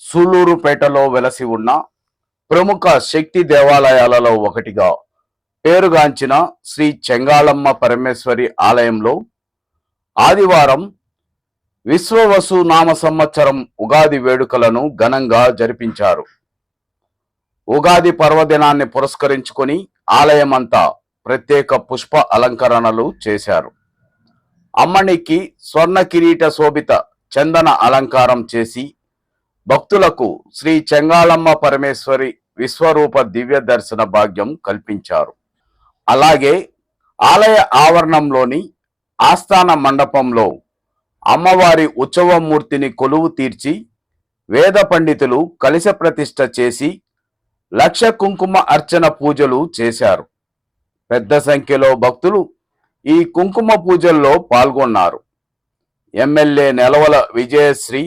సూలూరుపేటలో వెలసి ఉన్న ప్రముఖ శక్తి దేవాలయాలలో ఒకటిగా పేరుగాంచిన శ్రీ చెంగాళమ్మ పరమేశ్వరి ఆలయంలో ఆదివారం విశ్వవసు నామ సంవత్సరం ఉగాది వేడుకలను ఘనంగా జరిపించారు. ఉగాది పర్వదినాన్ని పురస్కరించుకొని ఆలయమంతా ప్రత్యేక పుష్ప అలంకరణలు చేశారు. అమ్మనికి స్వర్ణ కిరీట శోభిత చందన అలంకారం చేసి భక్తులకు శ్రీ చెంగాళమ్మ పరమేశ్వరి విశ్వరూప దివ్య దర్శన భాగ్యం కల్పించారు. అలాగే ఆలయ ఆవరణంలోని ఆస్థాన మండపంలో అమ్మవారి ఉత్సవమూర్తిని కొలువు తీర్చి వేద పండితులు కలిశ ప్రతిష్ట చేసి లక్ష కుంకుమ అర్చన పూజలు చేశారు. పెద్ద సంఖ్యలో భక్తులు ఈ కుంకుమ పూజల్లో పాల్గొన్నారు. ఎమ్మెల్యే నెలవల విజయశ్రీ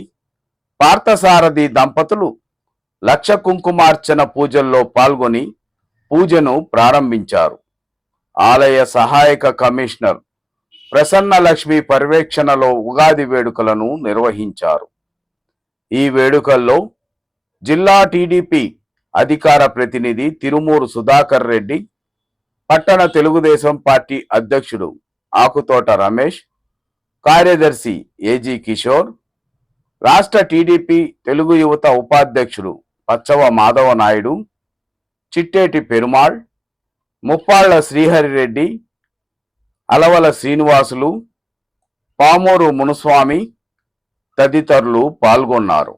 పార్థసారథి దంపతులు లక్ష కుంకుమార్చన పూజల్లో పాల్గొని పూజను ప్రారంభించారు. ఆలయ సహాయక కమిషనర్ ప్రసన్న లక్ష్మి పర్యవేక్షణలో ఉగాది వేడుకలను నిర్వహించారు. ఈ వేడుకల్లో జిల్లా టీడీపీ అధికార ప్రతినిధి తిరుమూరు సుధాకర్ రెడ్డి పట్టణ తెలుగుదేశం పార్టీ అధ్యక్షుడు ఆకుతోట రమేష్ కార్యదర్శి ఏజీ కిషోర్ రాష్ట్ర టీడీపీ తెలుగు యువత ఉపాధ్యక్షుడు పచ్చవ మాధవ నాయుడు చిట్టేటి పెరుమాళ్ ముప్పాళ్ళ శ్రీహరిరెడ్డి అలవల శ్రీనివాసులు పామూరు మునుస్వామి తదితరులు పాల్గొన్నారు.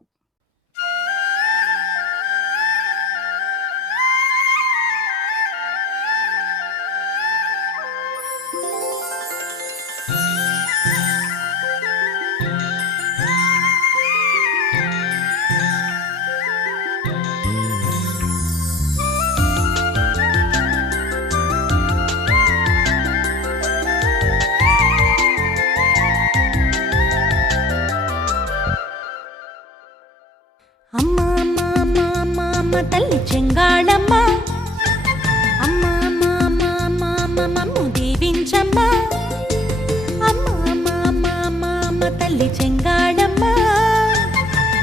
తల్లి చెంగాళమ్మ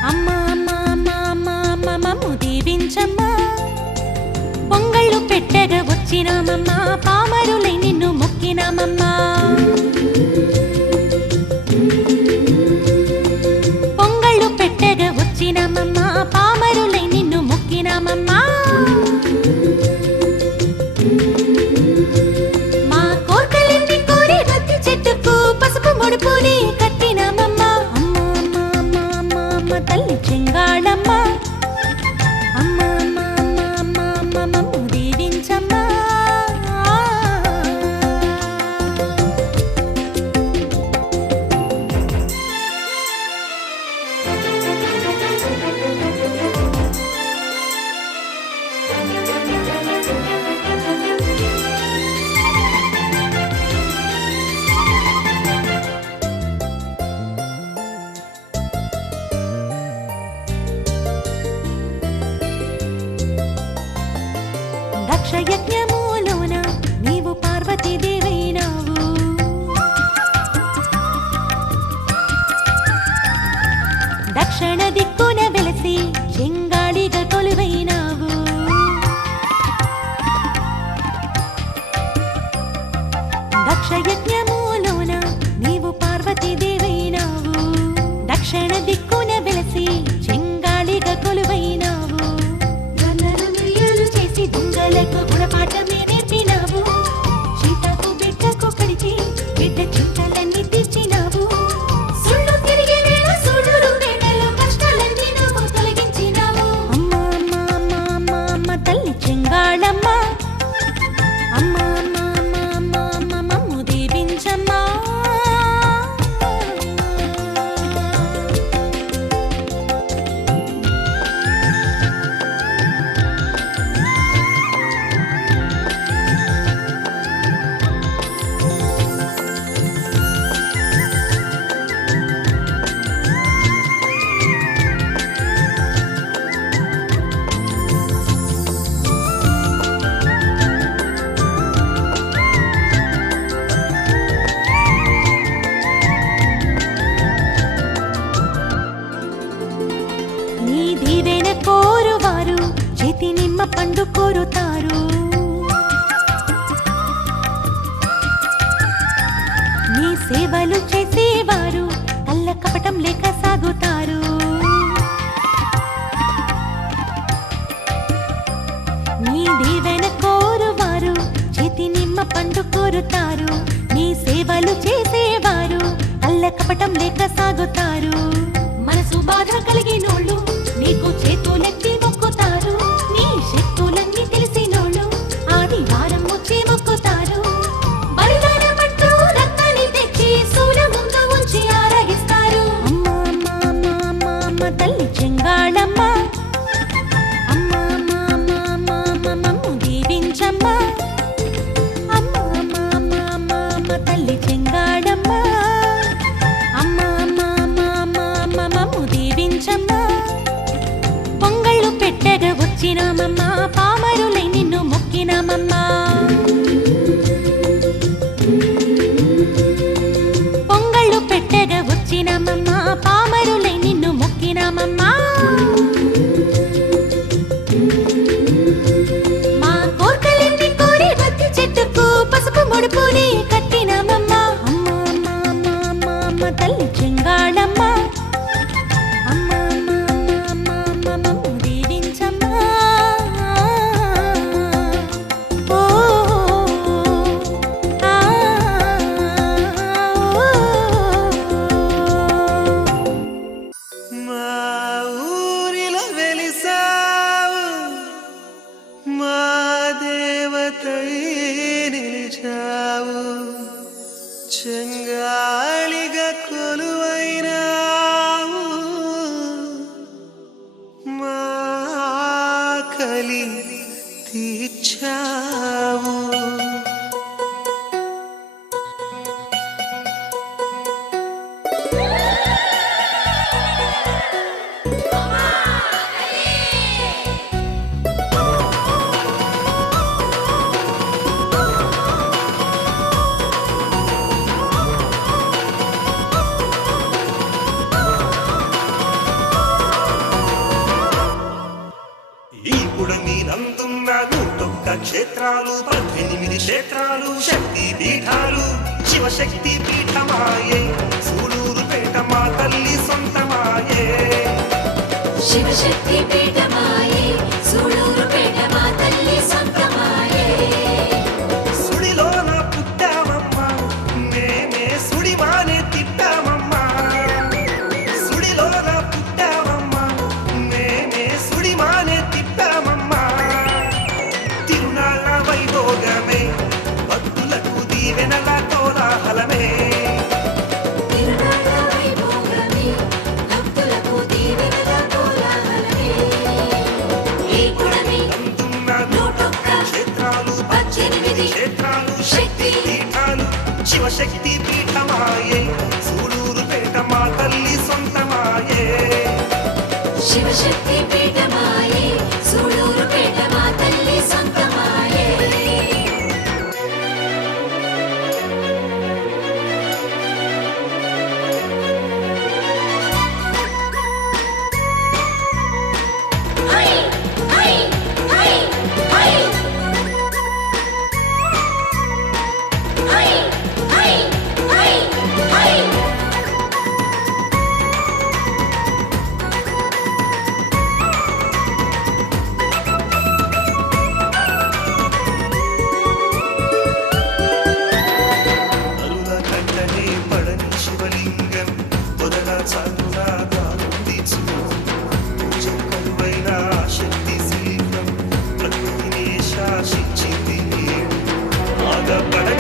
అమ్మ అమ్మ అమ్మ అమ్మ అమ్మ మమ్ము దీవించమ్మ. పొంగళ్ళు పెట్టగా వచ్చినామమ్మా. పామరులై నిన్ను మొక్కినామమ్మా. దక్ష నీవు పార్వతీదేవైనావు. దక్షిణ దిక్కున వెలసి చెంగాడిగా కొలువైనావు. దక్ష నీవు పార్వతీదేవైనావు. దక్షిణ దిక్కున నిమ్మ పండు కోరుతారు. నీ సేవలు చేసేవారు కళ్ళ కపటం లేక సాగుతారు. నీ దీవెన కోరువారు చేతి నిమ్మ పండు కోరుతారు. నీ సేవలు చేసేవారు కళ్ళ కపటం లేక సాగుతారు. మనసు బాధ కలిగినోడు శక్తి పీఠమాయే సూలూరుపేట మా తల్లి సొంతమాయే. శివశక్తి పీఠ creators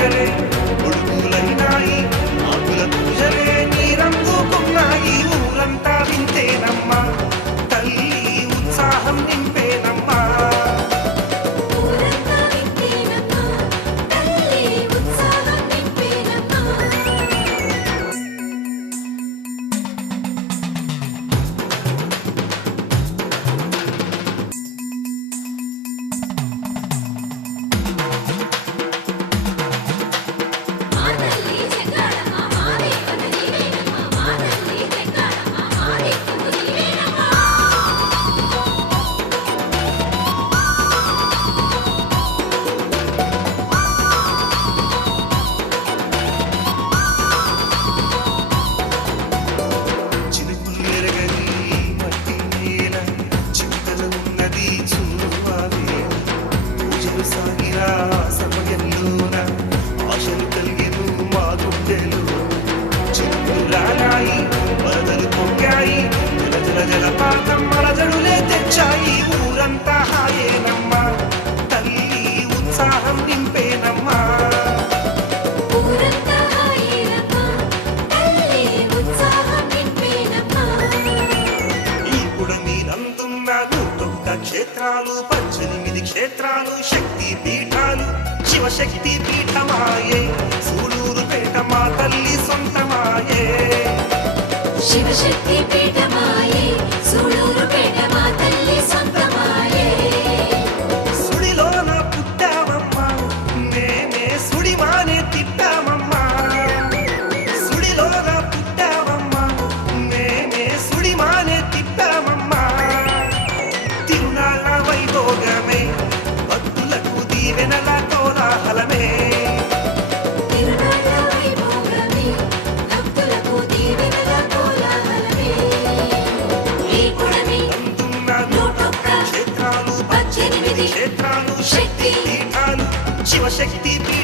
పండగలే కొడుకులైనాయి ఆకుల పూజలే నీరందుకున్నాయి ఊరంతా వింతేనమ్మా. నీరందున్నారు ఒక్క క్షేత్రాలు పద్దెనిమిది క్షేత్రాలు శక్తి పీఠాలు. శివశక్తి పీఠమాయే సూలూరు పీఠమా తల్లి సొంతమాయే. శివశక్తి పీఠమా సర్వశక్తి